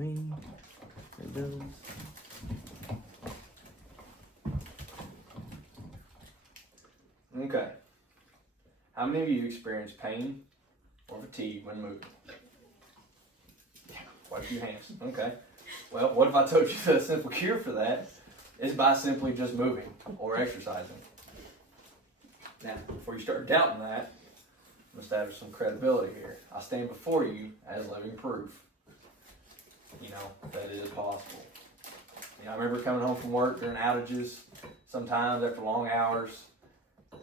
me. It does. Okay. How many of you experience pain or fatigue when moving? Quite a few hands. Okay. Well, what if I told you the simple cure for that is by simply just moving or exercising? Now, before you start doubting that, I'm establish some credibility here. I stand before you as living proof, that it is possible. I remember coming home from work during outages, sometimes after long hours,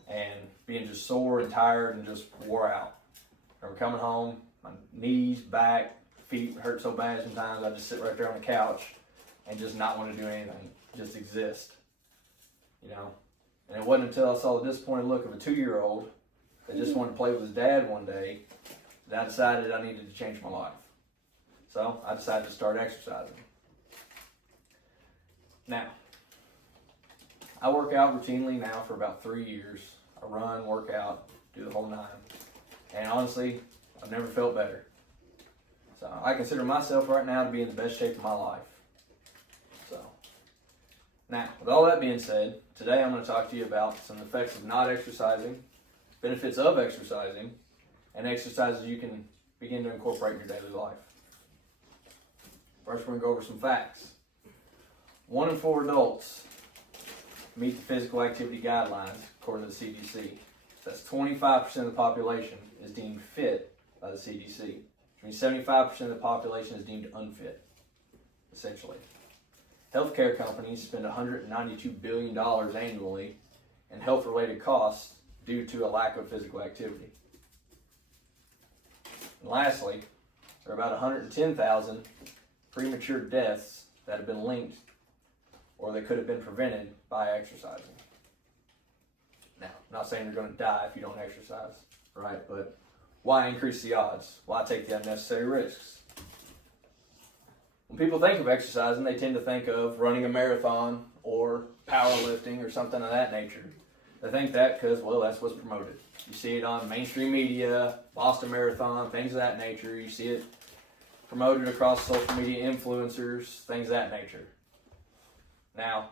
and being just sore and tired and just wore out. I remember coming home, my knees, back, feet hurt so bad sometimes I just sit right there on the couch and just not want to do anything, just exist. And it wasn't until I saw the disappointed look of a 2-year-old that just wanted to play with his dad one day that I decided I needed to change my life. So I decided to start exercising. Now, I work out routinely now for about 3 years. I run, work out, do the whole nine. And honestly, I've never felt better. So I consider myself right now to be in the best shape of my life. So, now, with all that being said, today I'm going to talk to you about some effects of not exercising, benefits of exercising, and exercises you can begin to incorporate in your daily life. First, we're going to go over some facts. 1 in 4 adults meet the physical activity guidelines according to the CDC. That's 25% of the population is deemed fit by the CDC. Which means 75% of the population is deemed unfit, essentially. Healthcare companies spend $192 billion annually in health-related costs due to a lack of physical activity. And lastly, there are about 110,000 premature deaths that have been linked or that could have been prevented by exercising. Now, I'm not saying you're going to die if you don't exercise, right? But why increase the odds? Why take the unnecessary risks? When people think of exercising, they tend to think of running a marathon or powerlifting or something of that nature. They think that because, well, that's what's promoted. You see it on mainstream media, Boston Marathon, things of that nature. You see it promoted across social media influencers, things of that nature. Now,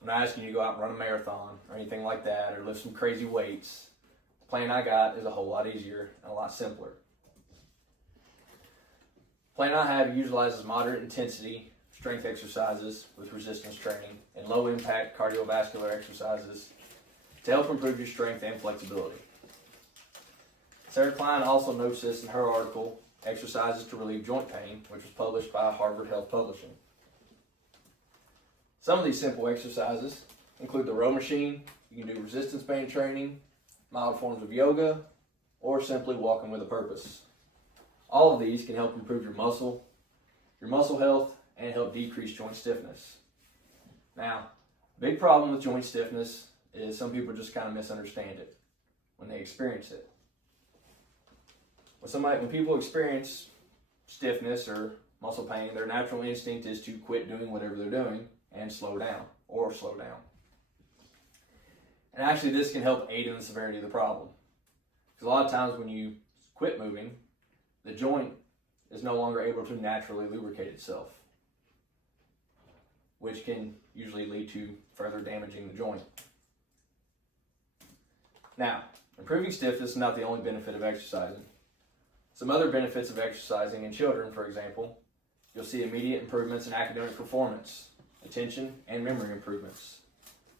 I'm not asking you to go out and run a marathon or anything like that or lift some crazy weights. The plan I got is a whole lot easier and a lot simpler. The plan I have utilizes moderate intensity strength exercises with resistance training and low impact cardiovascular exercises to help improve your strength and flexibility. Sarah Klein also notes this in her article, Exercises to Relieve Joint Pain, which was published by Harvard Health Publishing. Some of these simple exercises include the row machine. You can do resistance band training, mild forms of yoga, or simply walking with a purpose. All of these can help improve your muscle health, and help decrease joint stiffness. Now, a big problem with joint stiffness is some people just kind of misunderstand it when they experience it. When people experience stiffness or muscle pain, their natural instinct is to quit doing whatever they're doing and slow down. And actually this can help aid in the severity of the problem. Because a lot of times when you quit moving, the joint is no longer able to naturally lubricate itself, which can usually lead to further damaging the joint. Now, improving stiffness is not the only benefit of exercising. Some other benefits of exercising in children, for example, you'll see immediate improvements in academic performance, attention, and memory improvements.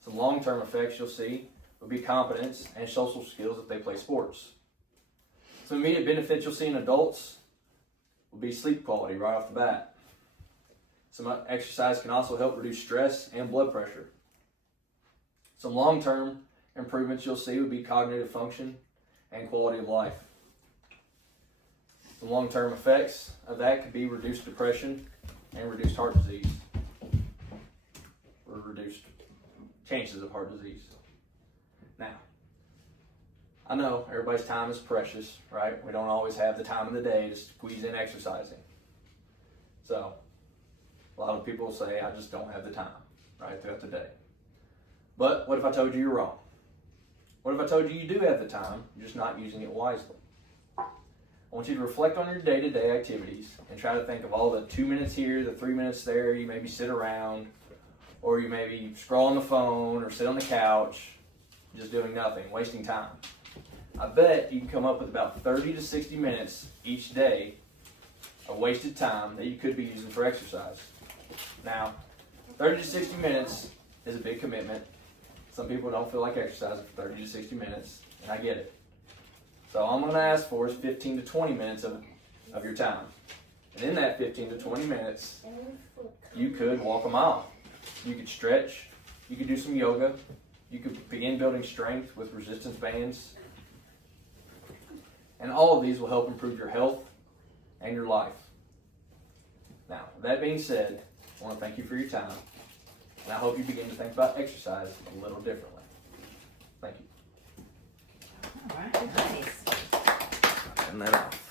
Some long-term effects you'll see will be competence and social skills if they play sports. Some immediate benefits you'll see in adults will be sleep quality right off the bat. Some exercise can also help reduce stress and blood pressure. Some long-term improvements you'll see would be cognitive function and quality of life. Some long-term effects of that could be reduced depression and reduced heart disease, or reduced chances of heart disease. Now, I know everybody's time is precious, right? We don't always have the time of the day to squeeze in exercising. So, a lot of people say, I just don't have the time, right, throughout the day. But what if I told you you're wrong? What if I told you you do have the time, you're just not using it wisely? I want you to reflect on your day-to-day activities and try to think of all the 2 minutes here, the 3 minutes there. You maybe sit around, or you maybe scroll on the phone or sit on the couch, just doing nothing, wasting time. I bet you can come up with about 30 to 60 minutes each day of wasted time that you could be using for exercise. Now, 30 to 60 minutes is a big commitment. Some people don't feel like exercising for 30 to 60 minutes, and I get it. So all I'm going to ask for is 15 to 20 minutes of your time. And in that 15 to 20 minutes, you could walk a mile. You could stretch. You could do some yoga. You could begin building strength with resistance bands. And all of these will help improve your health and your life. Now, with that being said, I want to thank you for your time. And I hope you begin to think about exercise a little differently. Thank you. All right, nice. Turn that off.